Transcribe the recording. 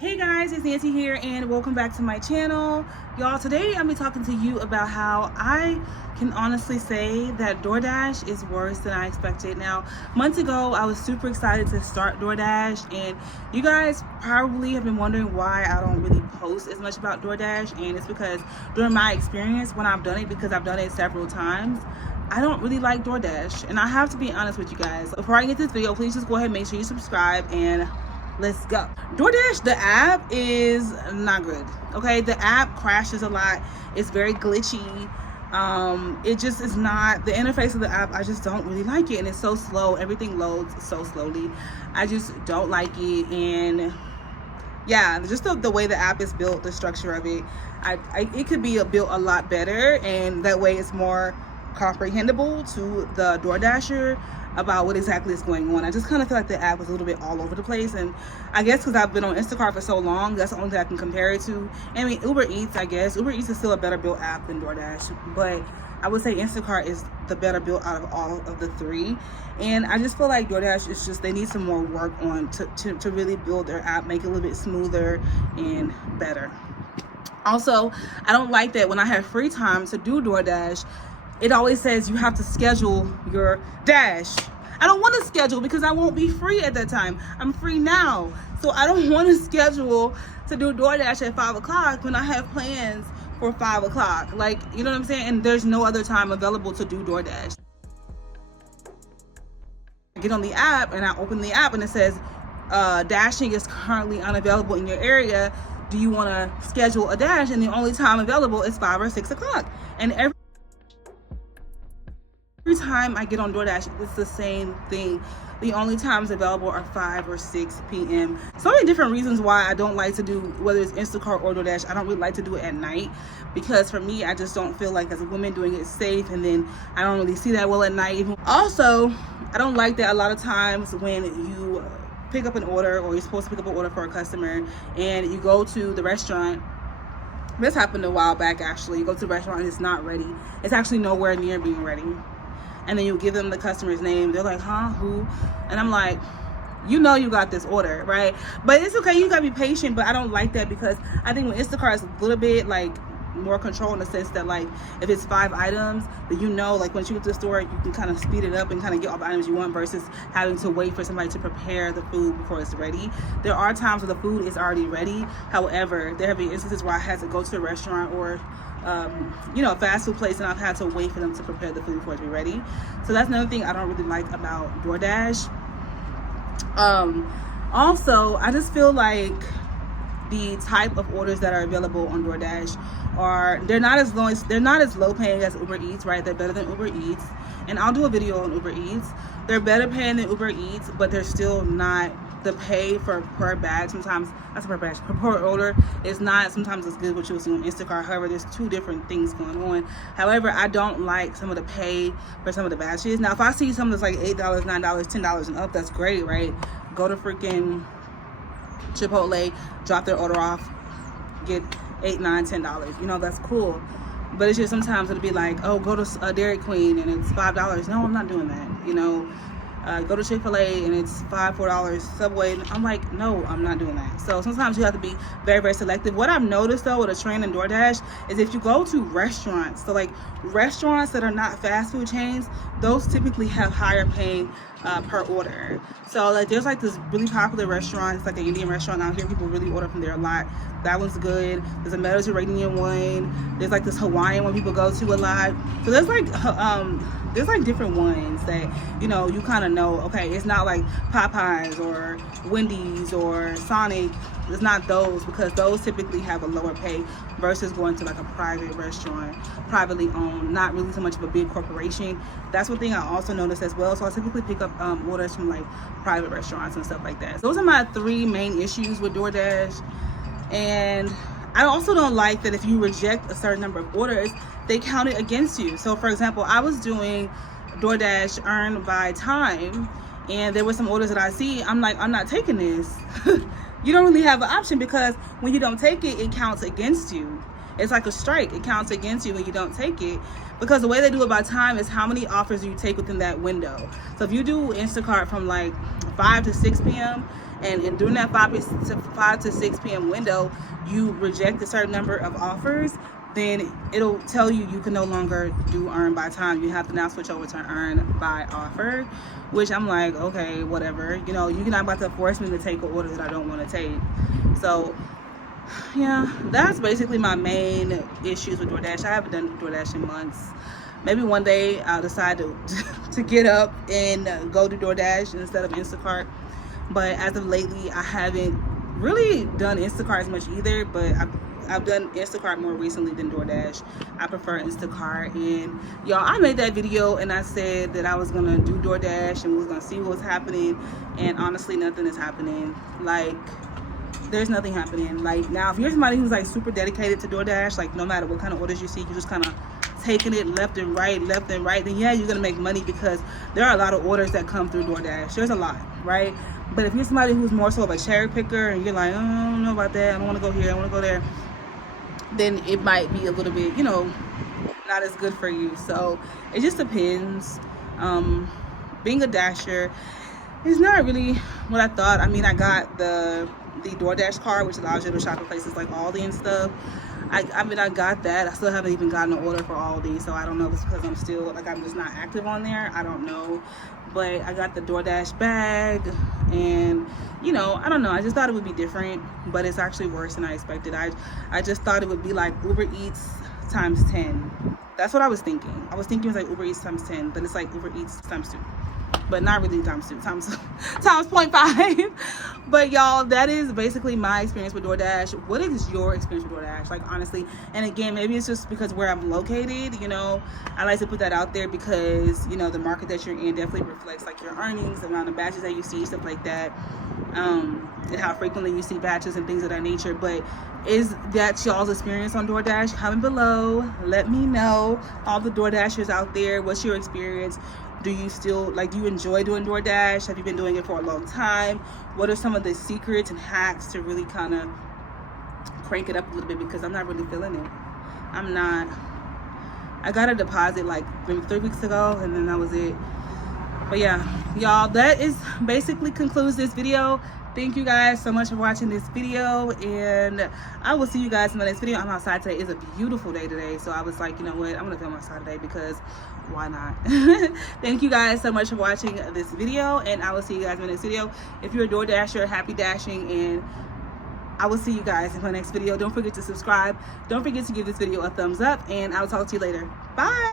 Hey guys, it's Nancy here and welcome back to my channel. Y'all, today I'm be talking to you about how I can honestly say that Doordash is worse than I expected. Now, months ago, I was super excited to start Doordash, and you guys probably have been wondering why I don't really post as much about Doordash, and it's because during my experience, when I've done it, because I've done it several times, I don't really like Doordash, and I have to be honest with you guys. Before I get this video, please just go ahead and make sure you subscribe and let's go. Doordash, the app is not good. Okay, the app crashes a lot. It's very glitchy. It just is not, the interface of the app, I just don't really like it, and it's so slow. Everything loads so slowly. I just don't like it. And yeah, just the way the app is built, the structure of it, it could be built a lot better, and that way it's more comprehensible to the DoorDasher about what exactly is going on. I just kind of feel like the app was a little bit all over the place, and I guess because I've been on Instacart for so long, that's the only thing I can compare it to. I mean, Uber Eats, I guess. Uber Eats is still a better built app than DoorDash, but I would say Instacart is the better built out of all of the three. And I just feel like DoorDash is just, they need some more work on to really build their app, make it a little bit smoother and better. Also, I don't like that when I have free time to do DoorDash, it always says you have to schedule your dash. I don't want to schedule because I won't be free at that time. I'm free now. So I don't want to schedule to do DoorDash at 5 o'clock when I have plans for 5 o'clock. Like, you know what I'm saying? And there's no other time available to do DoorDash. I get on the app and I open the app and it says, dashing is currently unavailable in your area. Do you want to schedule a dash? And the only time available is 5 or 6 o'clock. And every time I get on DoorDash, it's the same thing. The only times available are 5 or 6 p.m. So many different reasons why I don't like to do, whether it's Instacart or DoorDash, I don't really like to do it at night, because for me, I just don't feel like as a woman doing it safe, and then I don't really see that well at night. Also, I don't like that a lot of times when you pick up an order, or you're supposed to pick up an order for a customer, and you go to the restaurant. This happened a while back actually. You go to the restaurant and it's not ready. It's actually nowhere near being ready. And then you give them the customer's name. They're like, huh, who? And I'm like, you know you got this order, right? But it's okay, you gotta be patient. But I don't like that, because I think when Instacart is a little bit like more control, in the sense that like if it's 5 items, that you know, like once you get to the store, you can kind of speed it up and kind of get all the items you want, versus having to wait for somebody to prepare the food before it's ready. There are times where the food is already ready. However, there have been instances where I had to go to a restaurant or a fast food place, and I've had to wait for them to prepare the food before it to be ready. So that's another thing I don't really like about DoorDash. Also, I just feel like the type of orders that are available on DoorDash they're not as low paying as Uber Eats, right? They're better than Uber Eats, and I'll do a video on Uber Eats. They're better paying than Uber Eats, but they're still not, the pay for per bag, sometimes that's per bag, per order is not sometimes as good what you'll see on Instacart. However, there's two different things going on. However, I don't like some of the pay for some of the batches. Now, if I see something that's like $8, $9, $10 and up, that's great, right? Go to freaking Chipotle, drop their order off, get $8, $9, $10. You know, that's cool. But it's just sometimes it'll be like, oh, go to Dairy Queen and it's $5. No, I'm not doing that. You know, go to Chick-fil-A and it's $5, $4. Subway, I'm like, no, I'm not doing that. So sometimes you have to be very, very selective. What I've noticed though with a trend in DoorDash is if you go to restaurants, so like restaurants that are not fast food chains, those typically have higher paying per order. So like there's like this really popular restaurant, it's like an Indian restaurant out here, people really order from there a lot. That one's good. There's a Mediterranean one, there's like this Hawaiian one people go to a lot. So there's like different ones that, you know, you kind of know, okay, it's not like Popeyes or Wendy's or Sonic. It's not those, because those typically have a lower pay versus going to like a private restaurant, privately owned, not really so much of a big corporation. That's one thing I also noticed as well. So I typically pick up orders from like private restaurants and stuff like that. So those are my 3 main issues with DoorDash. And I also don't like that if you reject a certain number of orders, they count it against you. So for example, I was doing DoorDash earn by time, and there were some orders that I see, I'm like, I'm not taking this. You don't really have an option, because when you don't take it, it counts against you. it's like a strike. It counts against you when you don't take it, because the way they do it by time is how many offers you take within that window. So if you do Instacart from like 5 to 6 p.m. and during that 5 to 6 p.m. window, you reject a certain number of offers, then it'll tell you can no longer do earn by time. You have to now switch over to earn by offer, which I'm like, okay, whatever. You know, you're not about to force me to take an order that I don't want to take. So yeah, that's basically my main issues with DoorDash. I haven't done DoorDash in months. Maybe one day I'll decide to get up and go to DoorDash instead of Instacart. But as of lately, I haven't really done Instacart as much either, but I've done Instacart more recently than DoorDash. I prefer Instacart. And y'all, I made that video and I said that I was gonna do DoorDash and we was gonna see what was happening, and honestly nothing is happening. Like, there's nothing happening. Like, now if you're somebody who's like super dedicated to DoorDash, like no matter what kind of orders you see, you just kind of taking it left and right, then yeah, you're gonna make money, because there are a lot of orders that come through DoorDash. There's a lot, right? But if you're somebody who's more so of a cherry picker and you're like, oh, I don't know about that, I don't want to go here, I want to go there, then it might be a little bit, you know, not as good for you. So it just depends. Being a dasher is not really what I thought. I mean, I got the DoorDash card, which allows you to shop at places like Aldi and stuff. I mean, I got that. I still haven't even gotten an order for Aldi, so I don't know if it's because I'm still, like, I'm just not active on there. I don't know. But I got the DoorDash bag, and, you know, I don't know. I just thought it would be different, but it's actually worse than I expected. I just thought it would be like Uber Eats times 10. That's what I was thinking. I was thinking it was like Uber Eats times 10, but it's like Uber Eats times 2. But not really times 2, times 0.5. But y'all, that is basically my experience with DoorDash. What is your experience with DoorDash? Like, honestly, and again, maybe it's just because where I'm located, you know, I like to put that out there because, you know, the market that you're in definitely reflects like your earnings, the amount of batches that you see, stuff like that, and how frequently you see batches and things of that nature. But is that y'all's experience on DoorDash? Comment below. Let me know, all the DoorDashers out there, what's your experience? Do you still, like, do you enjoy doing DoorDash? Have you been doing it for a long time? What are some of the secrets and hacks to really kind of crank it up a little bit? Because I'm not really feeling it. I'm not. I got a deposit like maybe 3 weeks ago, and then that was it. But yeah, y'all, that is basically concludes this video. Thank you guys so much for watching this video, and I will see you guys in the next video. I'm outside today. It's a beautiful day today, so I was like, you know what, I'm gonna film outside today because why not? Thank you guys so much for watching this video, and I will see you guys in the next video. If you're a DoorDasher, happy dashing, and I will see you guys in my next video. Don't forget to subscribe. Don't forget to give this video a thumbs up, and I'll talk to you later. Bye.